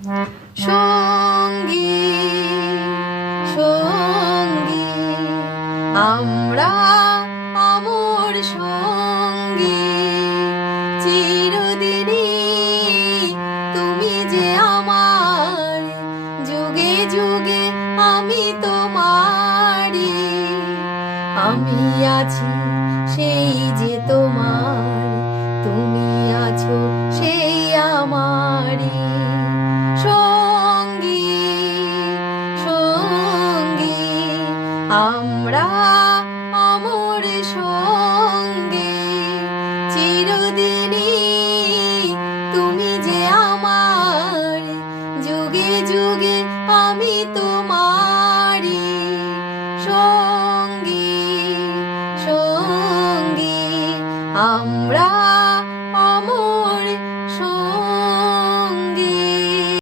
সঙ্গী সঙ্গী আমরা অমর সঙ্গী চিরদিনই তুমি যে আমার যুগে যুগে আমি তোমারি আমি আছি সেই যে তোমার তুমি আছো সেই আমারি সঙ্গী সঙ্গী আমরা অমর সঙ্গী চিরদিনই তুমি যে আমার যুগে যুগে আমি তো